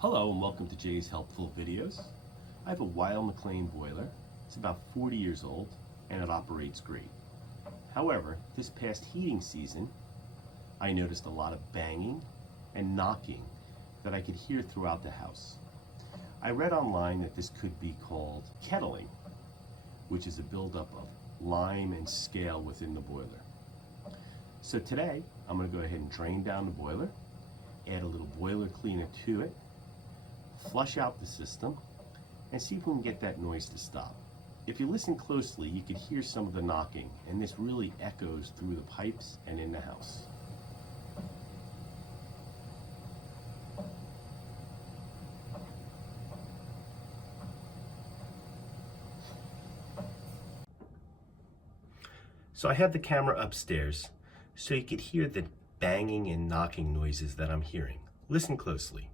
Hello and welcome to Jay's Helpful Videos. I have a Weil McLean boiler. It's about 40 years old and it operates great. However, this past heating season, I noticed a lot of banging and knocking that I could hear throughout the house. I read online that this could be called kettling, which is a buildup of lime and scale within the boiler. So today, I'm going to go ahead and drain down the boiler, add a little boiler cleaner to it, flush out the system, and see if we can get that noise to stop. If you listen closely, you can hear some of the knocking, and this really echoes through the pipes and in the house. So I have the camera upstairs, so you could hear the banging and knocking noises that I'm hearing. Listen closely.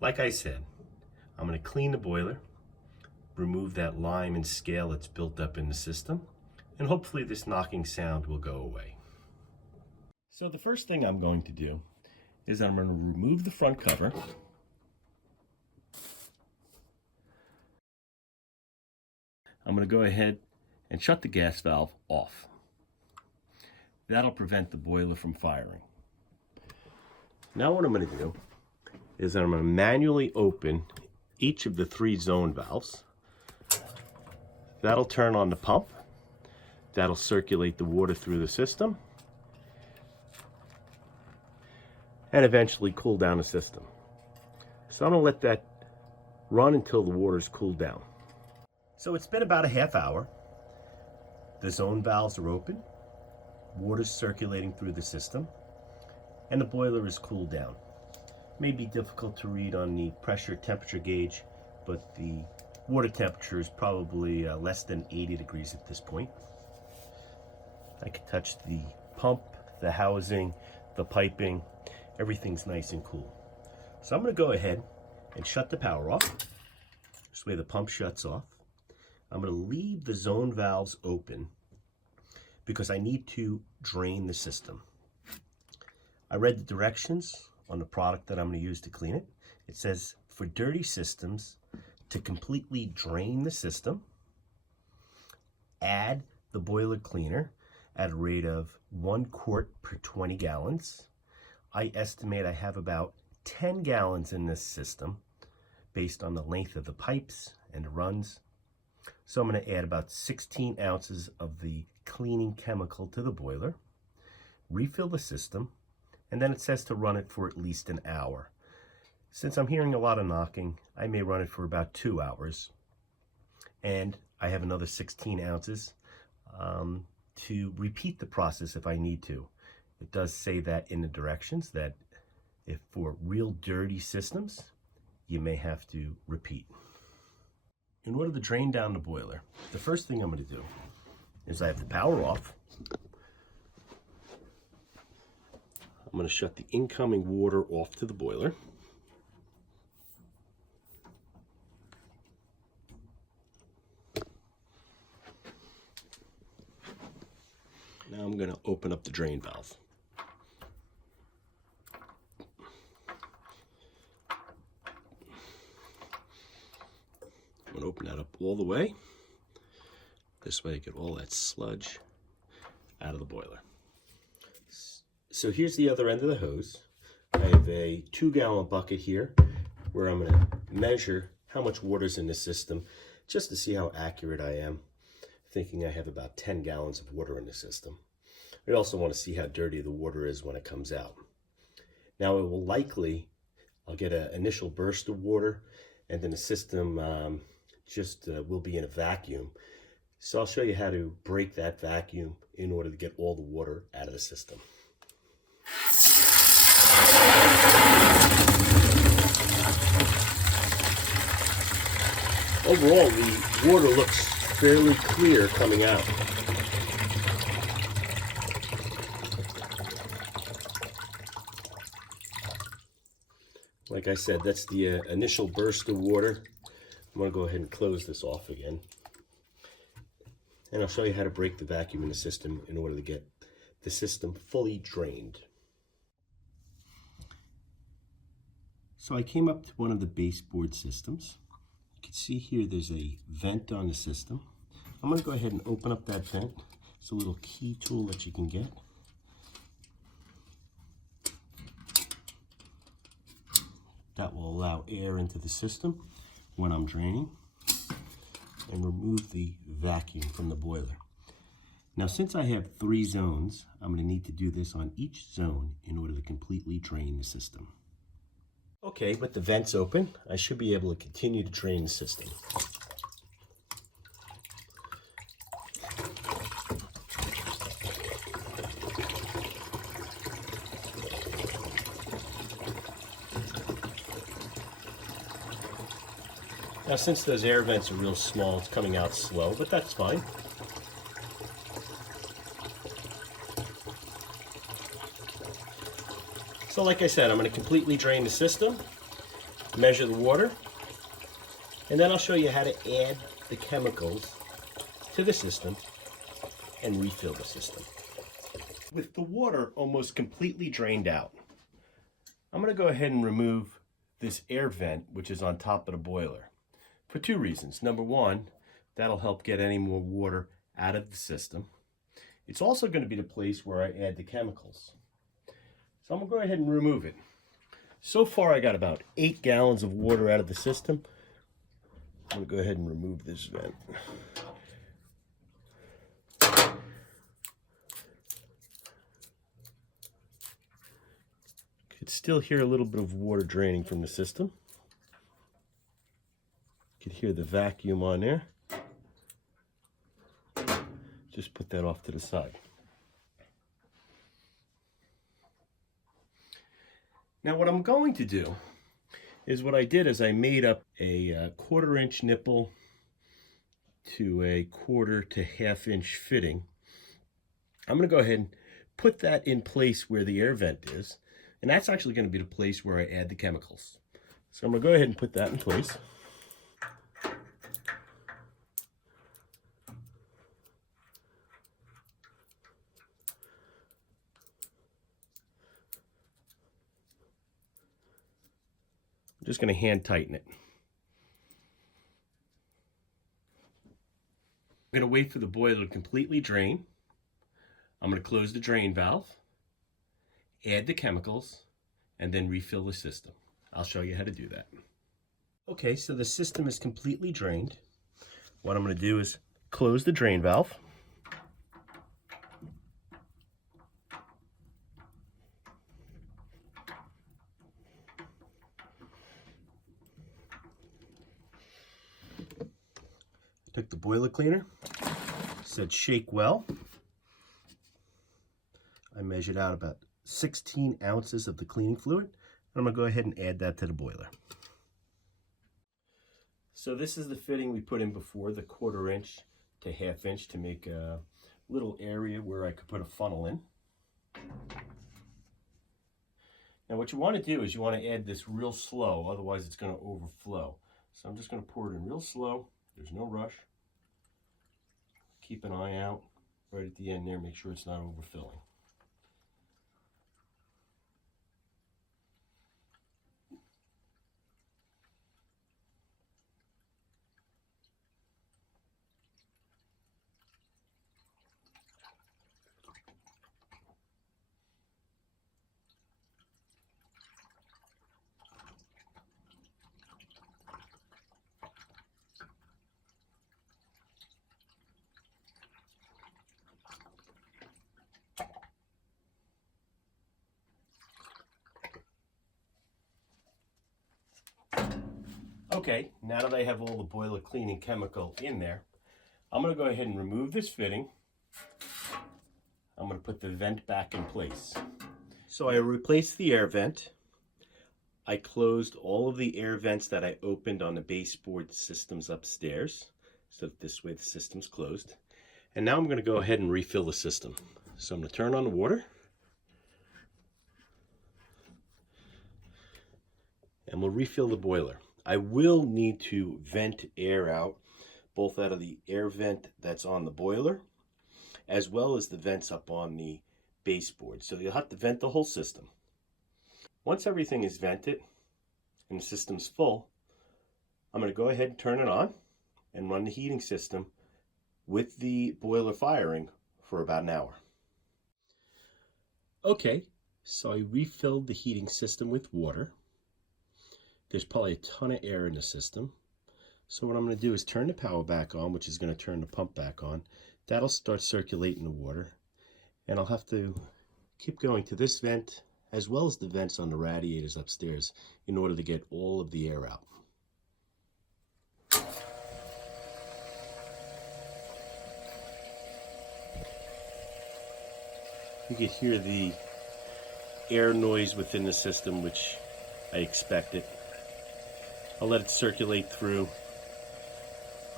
Like I said, I'm going to clean the boiler, remove that lime and scale that's built up in the system, and hopefully this knocking sound will go away. So the first thing I'm going to do is I'm going to remove the front cover. I'm going to go ahead and shut the gas valve off. That'll prevent the boiler from firing. Now what I'm going to do is I'm going to manually open each of the 3 zone valves. That'll turn on the pump. That'll circulate the water through the system and eventually cool down the system. So I'm going to let that run until the water's cooled down. So it's been about a half hour. The zone valves are open, water's circulating through the system, and the boiler is cooled down. May be difficult to read on the pressure temperature gauge, but the water temperature is probably less than 80 degrees at this point. I can touch the pump, the housing, the piping, everything's nice and cool. So I'm going to go ahead and shut the power off. This way the pump shuts off. I'm going to leave the zone valves open because I need to drain the system. I read the directions on the product that I'm going to use to clean it. It says for dirty systems, to completely drain the system, add the boiler cleaner at a rate of 1 quart per 20 gallons. I estimate I have about 10 gallons in this system based on the length of the pipes and the runs. So I'm going to add about 16 ounces of the cleaning chemical to the boiler, refill the system, and then it says to run it for at least an hour. Since I'm hearing a lot of knocking, I may run it for about 2 hours. And I have another 16 ounces to repeat the process if I need to. It does say that in the directions that if for real dirty systems, you may have to repeat. In order to drain down the boiler, the first thing I'm going to do is I have the power off. I'm going to shut the incoming water off to the boiler. Now I'm going to open up the drain valve. I'm going to open that up all the way. This way I get all that sludge out of the boiler. So here's the other end of the hose. I have a 2-gallon bucket here where I'm going to measure how much water's in the system just to see how accurate I am, thinking I have about 10 gallons of water in the system. I also want to see how dirty the water is when it comes out. Now it will likely, I'll get an initial burst of water and then the system will be in a vacuum. So I'll show you how to break that vacuum in order to get all the water out of the system. Overall, the water looks fairly clear coming out. Like I said, that's the initial burst of water. I'm going to go ahead and close this off again. and I'll show you how to break the vacuum in the system in order to get the system fully drained. So I came up to one of the baseboard systems. You can see here there's a vent on the system. I'm going to go ahead and open up that vent. It's a little key tool that you can get. That will allow air into the system when I'm draining and remove the vacuum from the boiler. Now, since I have 3 zones, I'm going to need to do this on each zone in order to completely drain the system. Okay, with the vents open, I should be able to continue to drain the system. Now, since those air vents are real small, it's coming out slow, but that's fine. So like I said, I'm going to completely drain the system, measure the water, and then I'll show you how to add the chemicals to the system and refill the system. With the water almost completely drained out, I'm going to go ahead and remove this air vent, which is on top of the boiler, for 2 reasons. Number one, that'll help get any more water out of the system. It's also going to be the place where I add the chemicals. So I'm going to go ahead and remove it. So far I got about 8 gallons of water out of the system. I'm going to go ahead and remove this vent. You could still hear a little bit of water draining from the system. You could hear the vacuum on there. Just put that off to the side. Now what I'm going to do is what I did is I made up a 1/4 inch nipple to a 1/4 to 1/2 inch fitting. I'm going to go ahead and put that in place where the air vent is, and that's actually going to be the place where I add the chemicals. So I'm going to go ahead and put that in place. I'm just going to hand tighten it. I'm going to wait for the boiler to completely drain. I'm going to close the drain valve, add the chemicals, and then refill the system. I'll show you how to do that. Okay, so the system is completely drained. What I'm going to do is close the drain valve. Took the boiler cleaner, said shake well. I measured out about 16 ounces of the cleaning fluid. I'm going to go ahead and add that to the boiler. So this is the fitting we put in before, the 1/4 inch to 1/2 inch, to make a little area where I could put a funnel in. Now what you want to do is you want to add this real slow, otherwise it's going to overflow. So I'm just going to pour it in real slow. There's no rush. Keep an eye out right at the end there, make sure it's not overfilling. Okay, now that I have all the boiler cleaning chemical in there, I'm going to go ahead and remove this fitting. I'm going to put the vent back in place. So I replaced the air vent. I closed all of the air vents that I opened on the baseboard systems upstairs, so that this way the system's closed. And now I'm going to go ahead and refill the system. So I'm going to turn on the water. And we'll refill the boiler. I will need to vent air out both out of the air vent that's on the boiler, as well as the vents up on the baseboard. So you'll have to vent the whole system. Once everything is vented and the system's full, I'm going to go ahead and turn it on and run the heating system with the boiler firing for about an hour. Okay, so I refilled the heating system with water. There's probably a ton of air in the system. So what I'm going to do is turn the power back on, which is going to turn the pump back on. That'll start circulating the water. And I'll have to keep going to this vent, as well as the vents on the radiators upstairs, in order to get all of the air out. You can hear the air noise within the system, which I expected. I'll let it circulate through.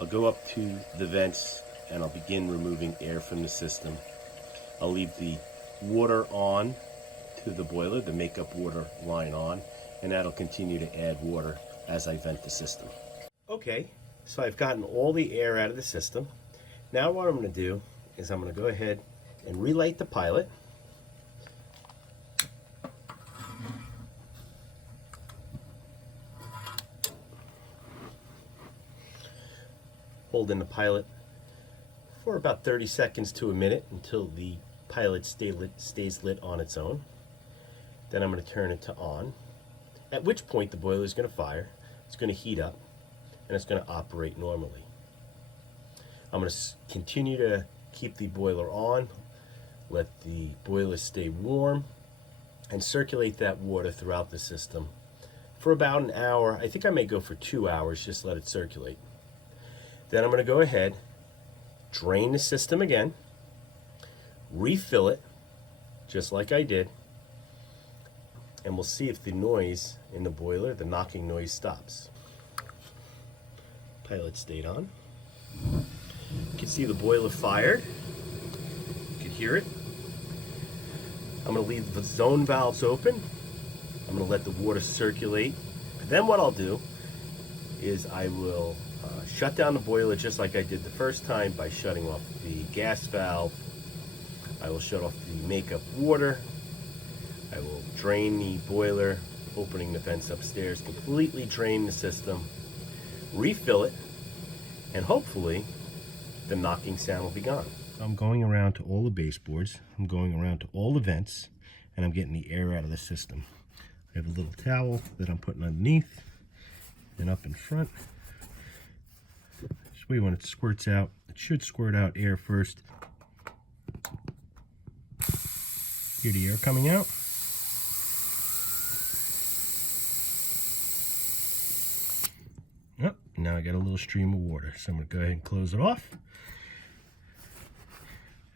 I'll go up to the vents and I'll begin removing air from the system. I'll leave the water on to the boiler, the makeup water line on, and that'll continue to add water as I vent the system. Okay, so I've gotten all the air out of the system. Now what I'm going to do is I'm going to go ahead and relight the pilot. Holding the pilot for about 30 seconds to a minute until the pilot stays lit on its own. Then I'm going to turn it to on, at which point the boiler is going to fire, it's going to heat up, and it's going to operate normally. I'm going to continue to keep the boiler on, let the boiler stay warm, and circulate that water throughout the system for about an hour. I think I may go for 2 hours, just let it circulate. Then I'm going to go ahead, drain the system again, refill it, just like I did, and we'll see if the noise in the boiler, the knocking noise, stops. Pilot stayed on. You can see the boiler fired. You can hear it. I'm going to leave the zone valves open. I'm going to let the water circulate. Then what I'll do is I will shut down the boiler just like I did the first time by shutting off the gas valve. I will shut off the makeup water. I will drain the boiler, opening the vents upstairs, completely drain the system, refill it, and hopefully the knocking sound will be gone. I'm going around to all the baseboards, I'm going around to all the vents, and I'm getting the air out of the system. I have a little towel that I'm putting underneath and up in front. This way when it squirts out, it should squirt out air first. Hear the air coming out. Yep, now I got a little stream of water. So I'm going to go ahead and close it off.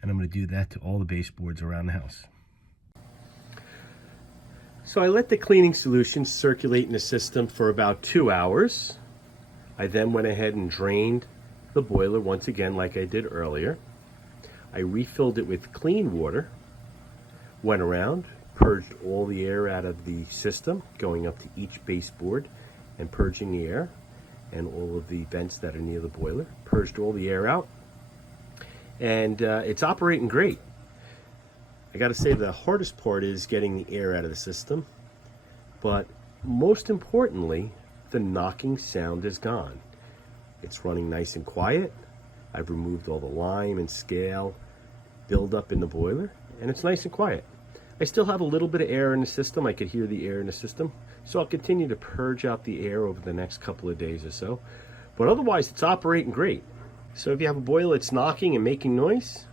And I'm going to do that to all the baseboards around the house. So I let the cleaning solution circulate in the system for about 2 hours. I then went ahead and drained the boiler once again like I did earlier. I refilled it with clean water, went around, purged all the air out of the system, going up to each baseboard and purging the air, and all of the vents that are near the boiler, purged all the air out, and it's operating great. I gotta say the hardest part is getting the air out of the system, but most importantly, the knocking sound is gone. It's running nice and quiet. I've removed all the lime and scale buildup in the boiler, and it's nice and quiet. I still have a little bit of air in the system. I could hear the air in the system, so I'll continue to purge out the air over the next couple of days or so. But otherwise, it's operating great. So if you have a boiler that's knocking and making noise,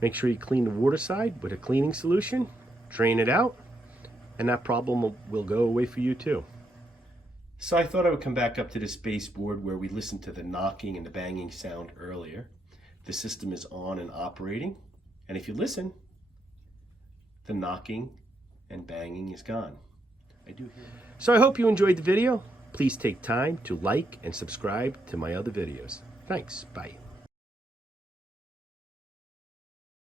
make sure you clean the Waterside with a cleaning solution, drain it out, and that problem will go away for you too. So I thought I would come back up to this baseboard where we listened to the knocking and the banging sound earlier. The system is on and operating, and if you listen, the knocking and banging is gone. I do hear that. So I hope you enjoyed the video. Please take time to like and subscribe to my other videos. Thanks. Bye.